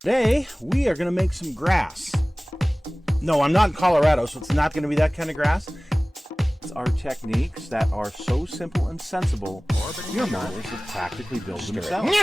Today, we are going to make some grass. No, I'm not in Colorado, so it's not going to be that kind of grass. It's our techniques that are so simple and sensible, your mothers have practically built themselves.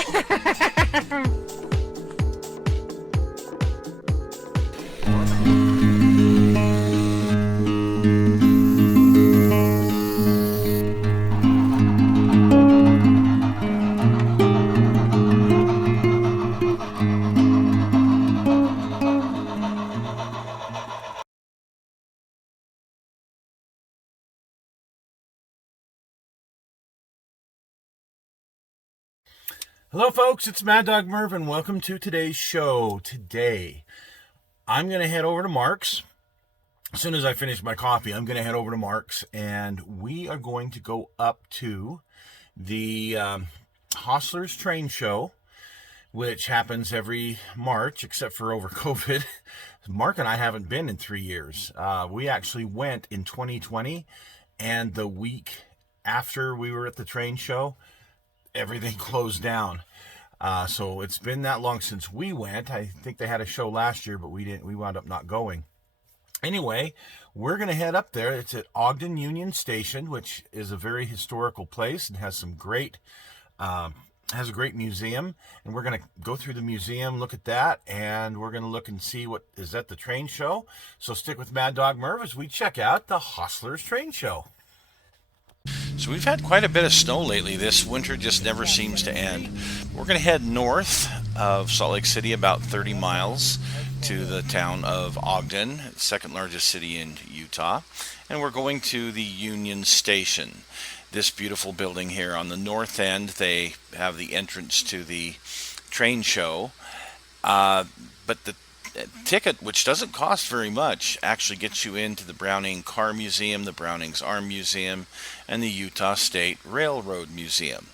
Hello folks, it's Mad Dog Merv and welcome to today's show. Today, I'm going to head over to Mark's. As soon as I finish my coffee, I'm going to head over to Mark's and we are going to go up to the Hostlers train show, which happens every March, except for over COVID. Mark and I haven't been in 3 years. We actually went in 2020, and the week after we were at the train show, everything closed down. So it's been that long since we went. I think they had a show last year, but we didn't. We wound up not going. Anyway, we're going to head up there. It's at Ogden Union Station, which is a very historical place and has some great, has a great museum. And we're going to go through the museum, look at that, and we're going to look and see what is at the train show. So stick with Mad Dog Merv as we check out the Hostlers train show. So we've had quite a bit of snow lately. This winter just never seems to end. We're going to head north of Salt Lake City about 30 miles to the town of Ogden, second largest city in Utah. And we're going to the Union Station. This beautiful building here on the north end, they have the entrance to the train show. But the ticket, which doesn't cost very much, actually gets you into the Browning Car Museum, the Browning's Arm Museum, and the Utah State Railroad Museum.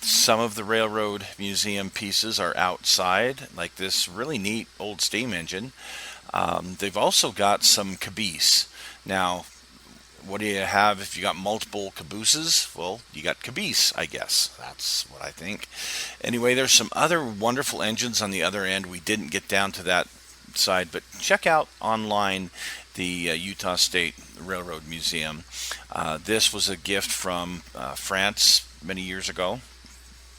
Some of the railroad museum pieces are outside, like this really neat old steam engine. They've also got some caboose. Now, what do you have if you got multiple cabooses? Well, you got caboose, I guess. That's what I think. Anyway, there's some other wonderful engines on the other end. We didn't get down to that side, but check out online the Utah State Railroad Museum. This was a gift from France many years ago.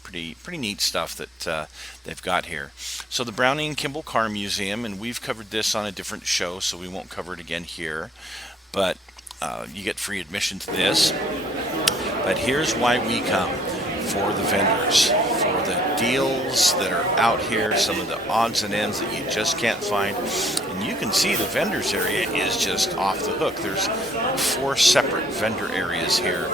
Pretty neat stuff that they've got here. So the Browning Kimball Car Museum, and we've covered this on a different show, so we won't cover it again here, but you get free admission to this. But here's why we come: for the vendors, for the deals that are out here, some of the odds and ends that you just can't find. And you can see the vendors area is just off the hook. There's 4 separate vendor areas here.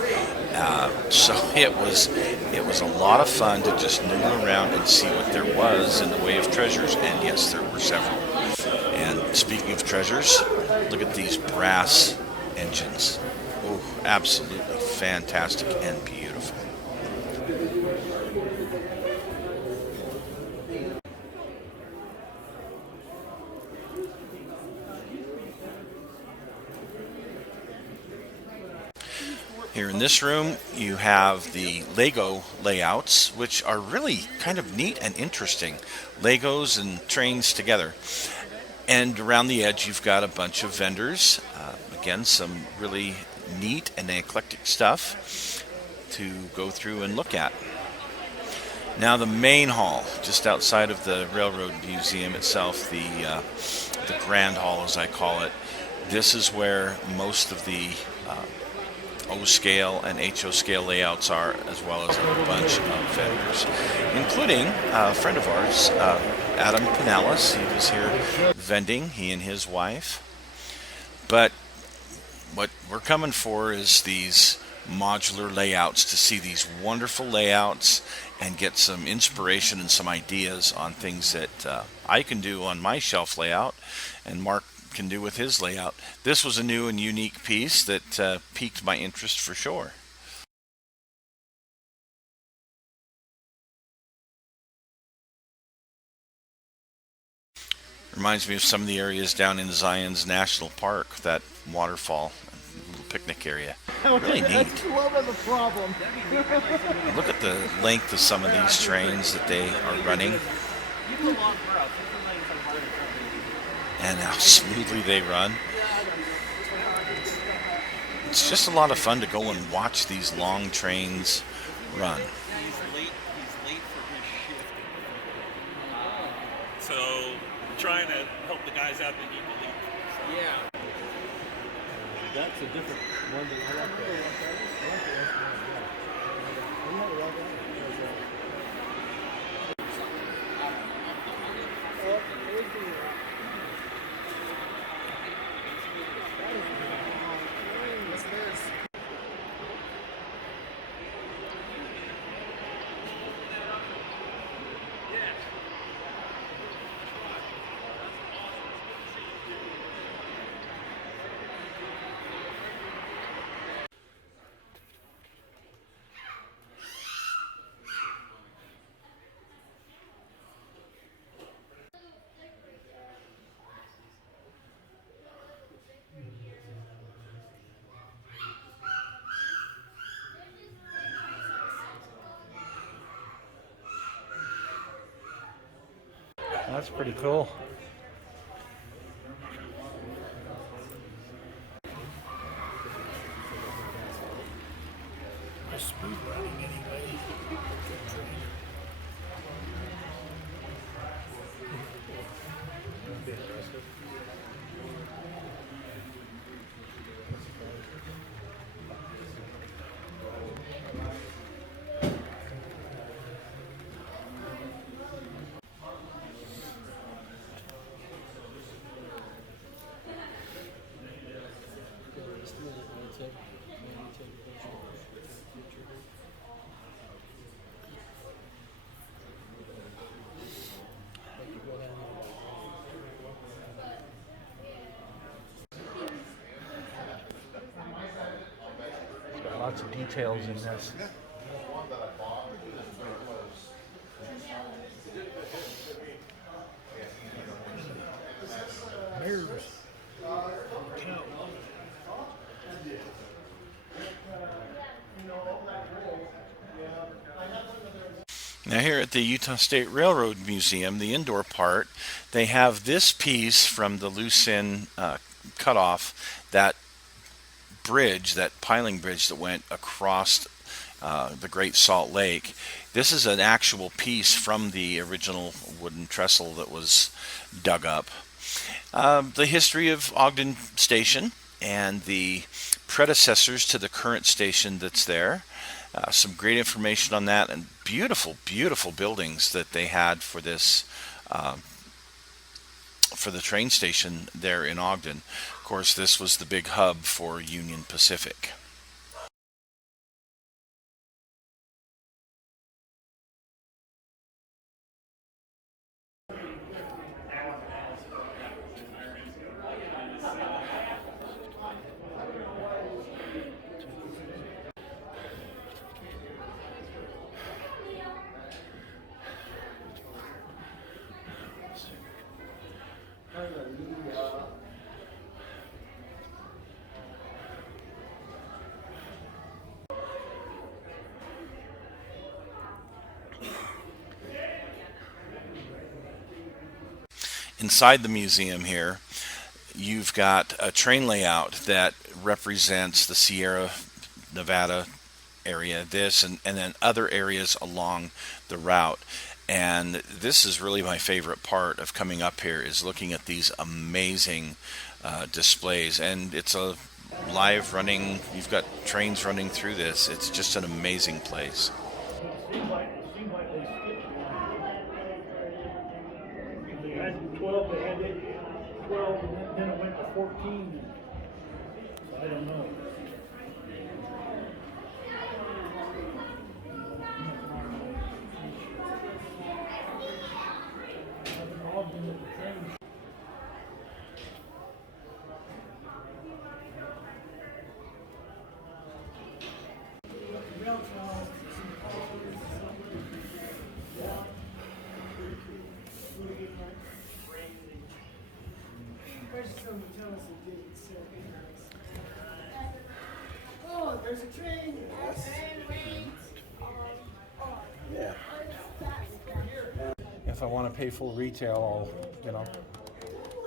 So it was a lot of fun to just noodle around and see what there was in the way of treasures. And yes, there were several. And speaking of treasures, look at these brass engines. Oh, absolutely fantastic and beautiful. Here in this room, you have the Lego layouts, which are really kind of neat and interesting. Legos and trains together. And around the edge, you've got a bunch of vendors. Again, some really neat and eclectic stuff to go through and look at. Now, the main hall, just outside of the Railroad Museum itself, the Grand Hall, as I call it, this is where most of the O-scale and HO scale layouts are, as well as a bunch of vendors, including a friend of ours, Adam Pinellas. He was here vending, he and his wife. But what we're coming for is these modular layouts, to see these wonderful layouts and get some inspiration and some ideas on things that I can do on my shelf layout and Mark can do with his layout. This was a new and unique piece that piqued my interest for sure. Reminds me of some of the areas down in Zion's National Park, that waterfall, little picnic area. Really neat. Look at the length of some of these trains that they are running. And how smoothly they run. It's just a lot of fun to go and watch these long trains run. So trying to help the guys out that need to leave. So. Yeah. That's a different one than I like that. That's pretty cool. Speed running anyway. Lots of details in this. Mirrors. Now here at the Utah State Railroad Museum, the indoor part, they have this piece from the Lucin cutoff, that bridge, that piling bridge that went across the Great Salt Lake. This is an actual piece from the original wooden trestle that was dug up. The history of Ogden Station and the predecessors to the current station that's there. Some great information on that, and beautiful, beautiful buildings that they had for this, for the train station there in Ogden. Of course, this was the big hub for Union Pacific. Inside the museum here, you've got a train layout that represents the Sierra Nevada area, this and then other areas along the route. And this is really my favorite part of coming up here, is looking at these amazing displays. And it's a live running, you've got trains running through this. It's just an amazing place. It seemed like they skipped one. They had 12, they had 12, and then it went to 14. I don't know. Oh, there's a train. Yeah, if I want to pay full retail,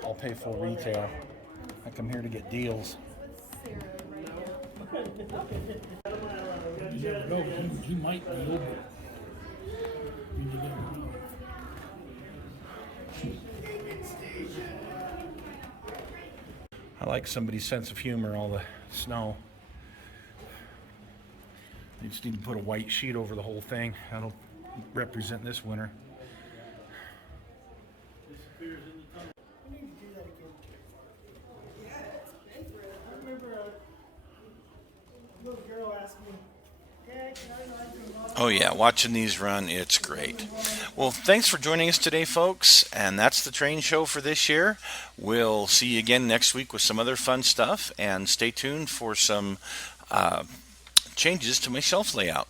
I'll pay full retail. I come here to get deals. You never know. He might be over. You never know. I like somebody's sense of humor, all the snow. They just need to put a white sheet over the whole thing. That'll represent this winter. We need to do that again. I remember a little girl asked me, Dad, can I ride your mom? Oh yeah, watching these run, it's great. Well, thanks for joining us today, folks, and that's the train show for this year. We'll see you again next week with some other fun stuff, and stay tuned for some changes to my shelf layout.